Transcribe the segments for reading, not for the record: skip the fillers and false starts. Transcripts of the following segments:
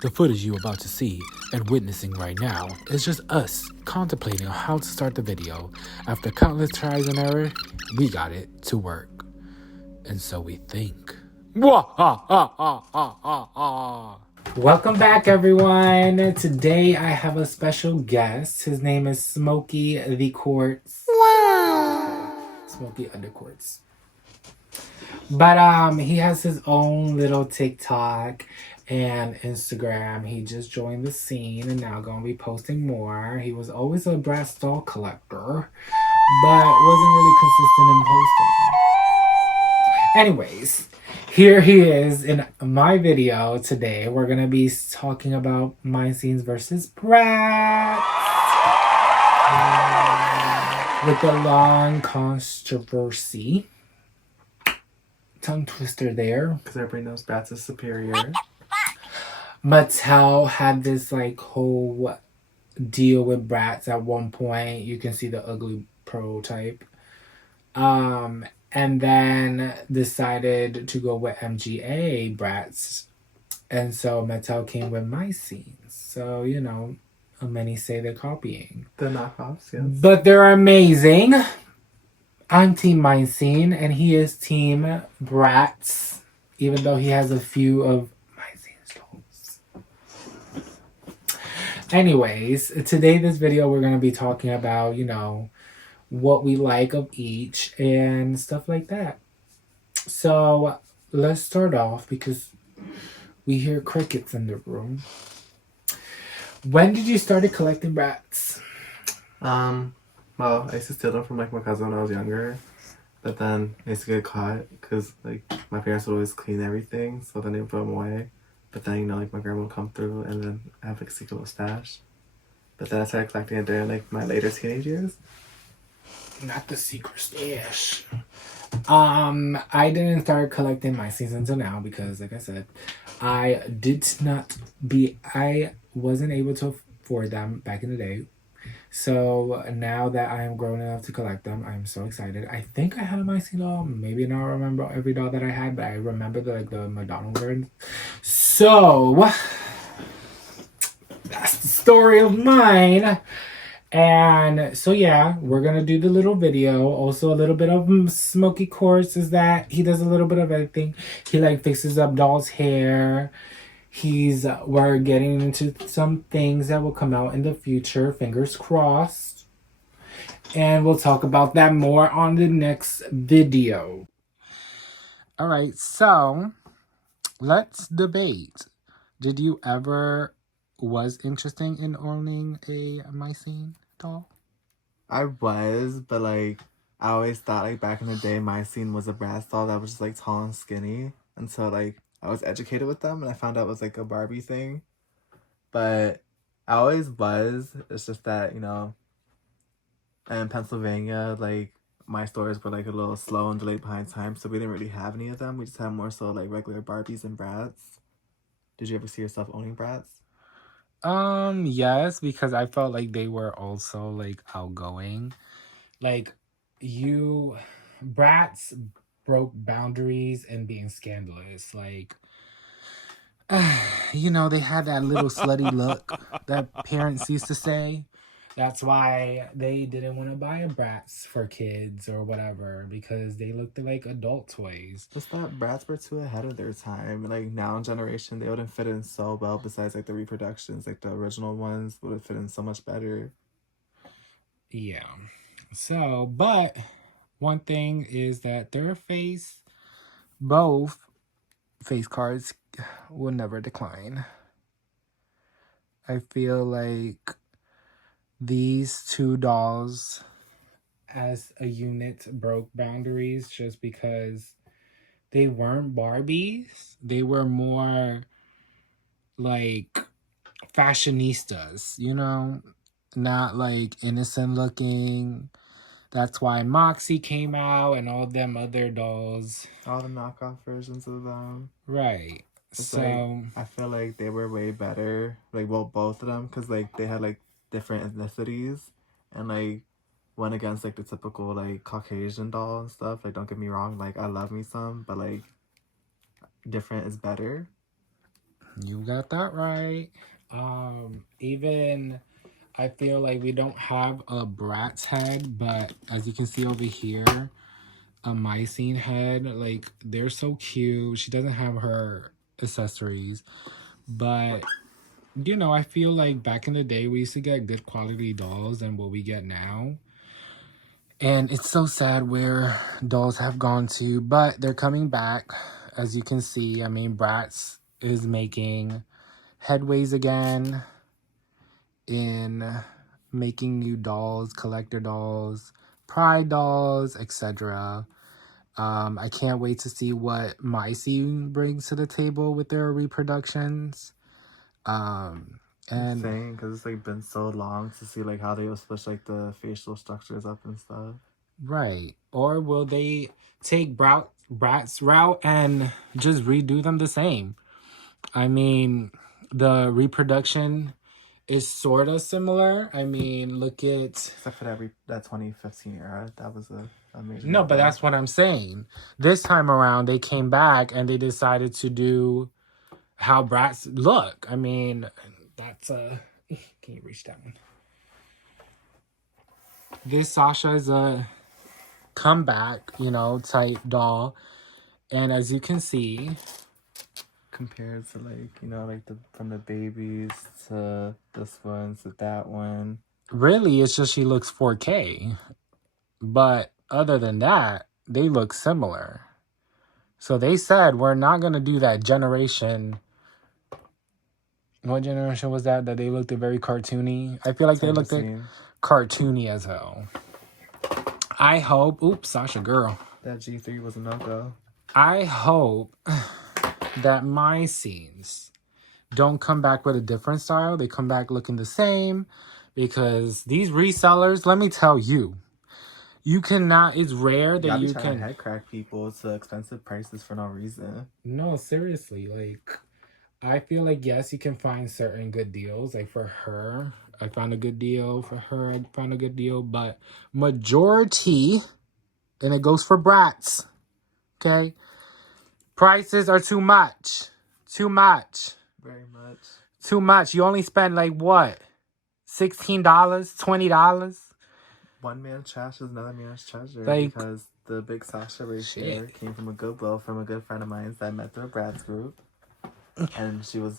The footage you're about to see and witnessing right now is just us contemplating on how to start the video. After countless tries and error, we got it to work. And so we think. Welcome back, everyone. Today I have a special guest. His name is Smokey the Quartz. Smokey Underquartz. But he has his own little TikTok and Instagram. He just joined the scene and now gonna be posting more. He was always a bratz doll collector, but wasn't really consistent in posting. Anyways, here he is in my video today. We're gonna be talking about Myscene versus bratz. With the long controversy. Tongue twister there. Because everybody knows bratz is superior. Mattel had this like whole deal with bratz at one point. You can see the ugly prototype. And then decided to go with MGA bratz. And so Mattel came with Myscene. So, you know, many say they're copying. The knockoffs, yes. But they're amazing. I'm Team Myscene, and he is Team bratz, even though he has a few of Myscene's dolls. Anyways, today this video we're going to be talking about, you know, what we like of each and stuff like that. So let's start off because we hear crickets in the room. When did you start collecting bratz? Well, I used to steal them from like my cousin when I was younger, but then I used to get caught because like my parents would always clean everything, so then they would put them away. But then, you know, like my grandma would come through and then I have like a secret little stash. But then I started collecting it during like my later teenage years. Not the secret stash. I didn't start collecting Myscene until now because, like I said, I wasn't able to afford them back in the day. So now that I am grown enough to collect them, I'm so excited. I think I had a Myscene doll. Maybe not remember every doll that I had, but I remember the McDonald's version. So that's the story of mine. And so yeah, we're gonna do the little video. Also a little bit of Smokey Quartz is that he does a little bit of everything. He like fixes up dolls' hair. We're getting into some things that will come out in the future, fingers crossed. And we'll talk about that more on the next video. All right, so let's debate. Did you ever was interesting in owning a Myscene doll? I was, but like I always thought like back in the day Myscene was a bratz doll that was just like tall and skinny. And so like I was educated with them and I found out it was like a Barbie thing. But I always was. It's just that, you know, in Pennsylvania, like my stores were like a little slow and delayed behind time, so we didn't really have any of them. We just had more so like regular Barbies and bratz. Did you ever see yourself owning bratz? Yes, because I felt like they were also like outgoing. Like bratz broke boundaries and being scandalous. Like, you know, they had that little slutty look that parents used to say. That's why they didn't want to buy a bratz for kids or whatever, because they looked like adult toys. Just that bratz were too ahead of their time. Like now in generation, they wouldn't fit in so well. Besides like the reproductions, like the original ones would have fit in so much better. Yeah. So, but one thing is that both face cards will never decline. I feel like these two dolls as a unit broke boundaries just because they weren't Barbies. They were more like fashionistas, you know? Not like innocent looking. That's why Moxie came out and all them other dolls. All the knockoff versions of them. Right. It's so like, I feel like they were way better. Like, well, both of them. Because, like, they had, like, different ethnicities. And, like, went against, like, the typical, like, Caucasian doll and stuff. Like, don't get me wrong. Like, I love me some. But, like, different is better. You got that right. Even I feel like we don't have a Bratz head, but as you can see over here, a Myscene head. Like, they're so cute. She doesn't have her accessories, but you know, I feel like back in the day we used to get good quality dolls than what we get now. And it's so sad where dolls have gone to, but they're coming back. As you can see, I mean, Bratz is making headways again in making new dolls, collector dolls, pride dolls, etc. I can't wait to see what Myscene brings to the table with their reproductions. And Insane, because it's like been so long to see like how they will switch like the facial structures up and stuff. right, or will they take Bratz route and just redo them the same? I mean, the reproduction is sort of similar. I mean, look at Except for that 2015 era, that was a major no, but letdown. that's what I'm saying. This time around, they came back and they decided to do how Bratz look. I mean, that's a. Can you reach that one? This Sasha is a comeback, you know, type doll, and as you can see, Compared to like, you know, like from the babies to this one to that one. really, it's just she looks 4K. But other than that, they look similar. So they said we're not gonna do that generation. What generation was that? That they looked very cartoony. I feel like they looked cartoony as hell. I hope. Oops, Sasha girl. That G3 was a no-go. I hope that my scenes don't come back with a different style. They come back looking the same, because these resellers, let me tell you, you cannot. It's rare that you trying can to head crack people to expensive prices for no reason. No, seriously, like I feel like yes, you can find certain good deals. Like for her, I found a good deal. For her, I found a good deal. But majority, and it goes for Bratz, okay? Prices are too much. Too much. Very much. Too much. You only spend like what? $16, $20? One man's trash is another man's treasure, Like, because the big Sasha right shit. here came from a goodwill from a good friend of mine that I met through a Bratz group. And she was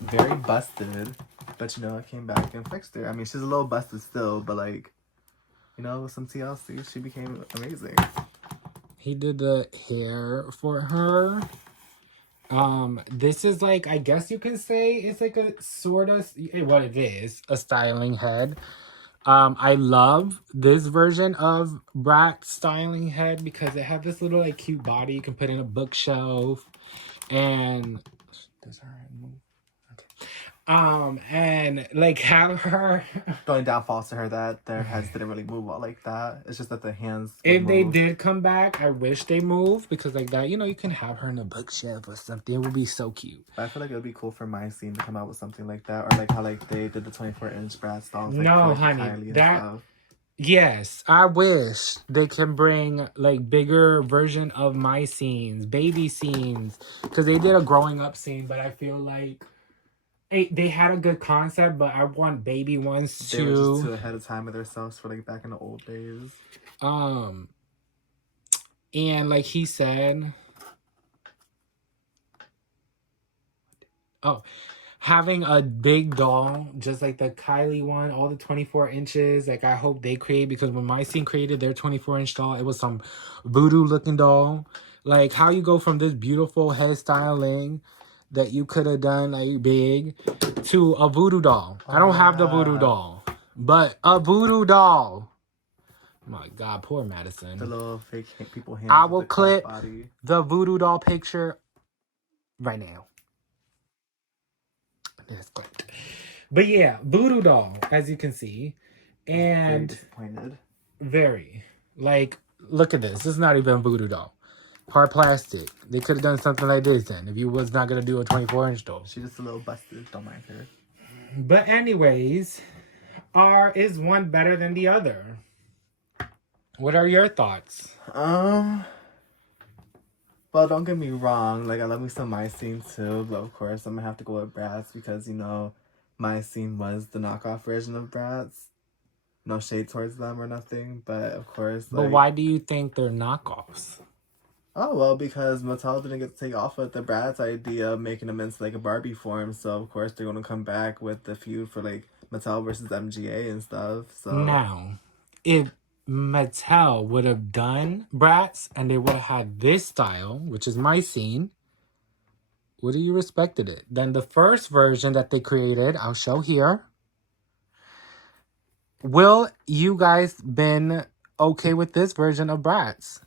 very busted, but you know, I came back and fixed her. I mean, she's a little busted still, but like, you know, with some TLC, she became amazing. He did the hair for her. This is like, I guess you can say it's like a sort of, what it is, a styling head. I love this version of Brat styling head because it had this little like cute body you can put in a bookshelf, and does her move? Okay. And like have her. The only downfalls to her that their heads didn't really move well like that. It's just that the hands. If they did come back, I wish they moved, because like that, you know, you can have her in a bookshelf or something. It would be so cute. But I feel like it would be cool for Myscene to come out with something like that, or like how like they did the 24-inch Bratz dolls. Like, No, for, like, honey, that. Yes, I wish they can bring like bigger version of my scenes, baby scenes, because they did a growing up scene, but I feel like they had a good concept, but I want baby ones too. They were just too ahead of time with themselves for like back in the old days. And like he said, having a big doll, just like the Kylie one, all the 24 inches, like I hope they create, because when my scene created their 24-inch doll, it was some voodoo looking doll. Like how you go from this beautiful hairstyling that you could have done like big to a voodoo doll. I don't have the voodoo doll, but a voodoo doll. My God, poor Madison. The little fake people hands. I will clip the voodoo doll picture right now. But yeah, voodoo doll, as you can see. And very disappointed. Very. Like, look at this. This is not even a voodoo doll. Hard plastic. They could have done something like this then, if you was not going to do a 24-inch doll. She's just a little busted. Don't mind her. But anyways, is one better than the other? What are your thoughts? Well, Well, don't get me wrong. Like, I love me some Myscene too, but of course, I'm gonna have to go with Bratz because, you know, Myscene was the knockoff version of Bratz. No shade towards them or nothing, but of course, But like, why do you think they're knockoffs? oh, well, because Mattel didn't get to take off with the Bratz idea of making them into, like, a Barbie form, so of course they're gonna come back with the feud for, like, Mattel versus MGA and stuff, so. Now, if Mattel would have done Bratz and they would have had this style, which is my scene, would have you respected it? Then the first version that they created, I'll show here. Will you guys been okay with this version of Bratz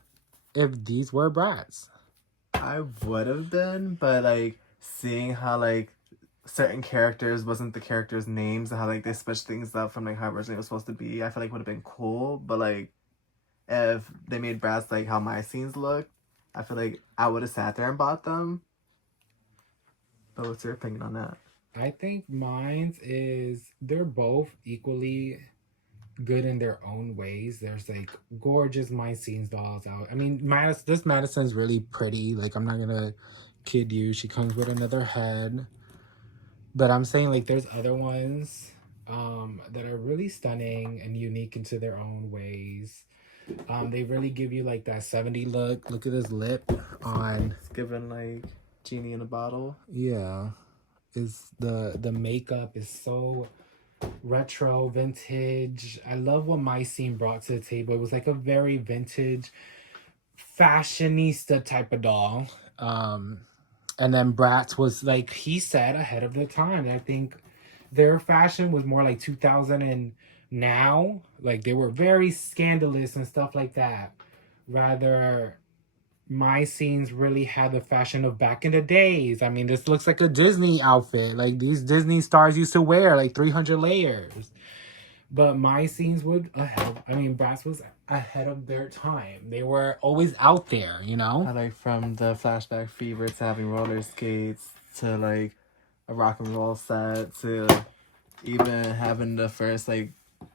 if these were Bratz? I would have been, but like seeing how like certain characters wasn't the characters' names and how like they switched things up from like how originally it was supposed to be, I feel like would have been cool. But like if they made Bratz like how my scenes look, I feel like I would have sat there and bought them. But what's your opinion on that? I think mine's is they're both equally good in their own ways. There's like gorgeous Myscene dolls out. I mean, this Madison's really pretty. Like, I'm not gonna kid you. She comes with another head. But I'm saying like there's other ones that are really stunning and unique into their own ways. They really give you like that 70 look. Look at his lip on. It's given like genie in a bottle. Yeah. Is the makeup is so retro, vintage. I love what my scene brought to the table. It was like a very vintage, fashionista type of doll. And then Bratz was like he said ahead of the time. I think their fashion was more like 2000 and now. Like they were very scandalous and stuff like that. Rather, my scenes really had the fashion of back in the days. I mean, this looks like a Disney outfit. Like these Disney stars used to wear like 300 layers. But my scenes would Bratz was ahead of their time. They were always out there, you know? I like from the flashback fever to having roller skates to like a rock and roll set to even having the first like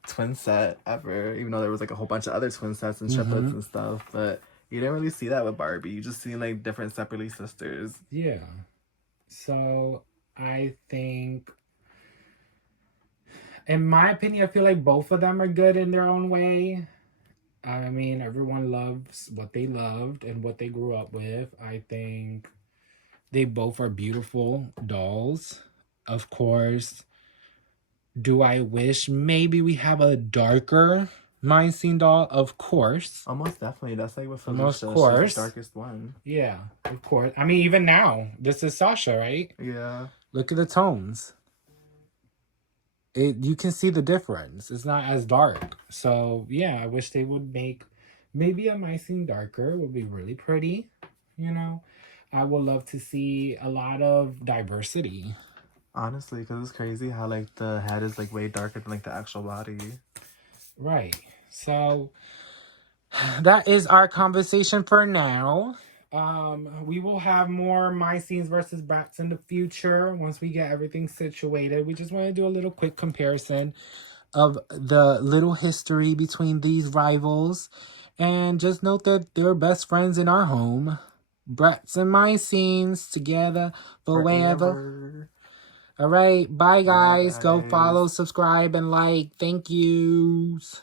twin set ever, even though there was like a whole bunch of other twin sets and triplets and stuff, but you didn't really see that with Barbie. You just seen like different separately sisters. Yeah. So I think, in my opinion, I feel like both of them are good in their own way. I mean, everyone loves what they loved and what they grew up with. I think they both are beautiful dolls. Of course, do I wish maybe we have a darker Myscene doll? Of course. Almost definitely. That's like with Of Felicia. course. She's the darkest one. Yeah, of course. I mean, even now, this is Sasha, right? Yeah. Look at the tones. You can see the difference. It's not as dark. So yeah, I wish they would make maybe a Myscene darker. It would be really pretty. You know, I would love to see a lot of diversity. Honestly, because it's crazy how like the head is like way darker than like the actual body. Right. So that is our conversation for now. We will have more Myscenes versus Bratz in the future once we get everything situated. We just want to do a little quick comparison of the little history between these rivals. And just note that they're best friends in our home. Bratz and Myscenes together forever. All right. Bye, guys. Bye, Go guys. follow, subscribe, and like. Thank yous.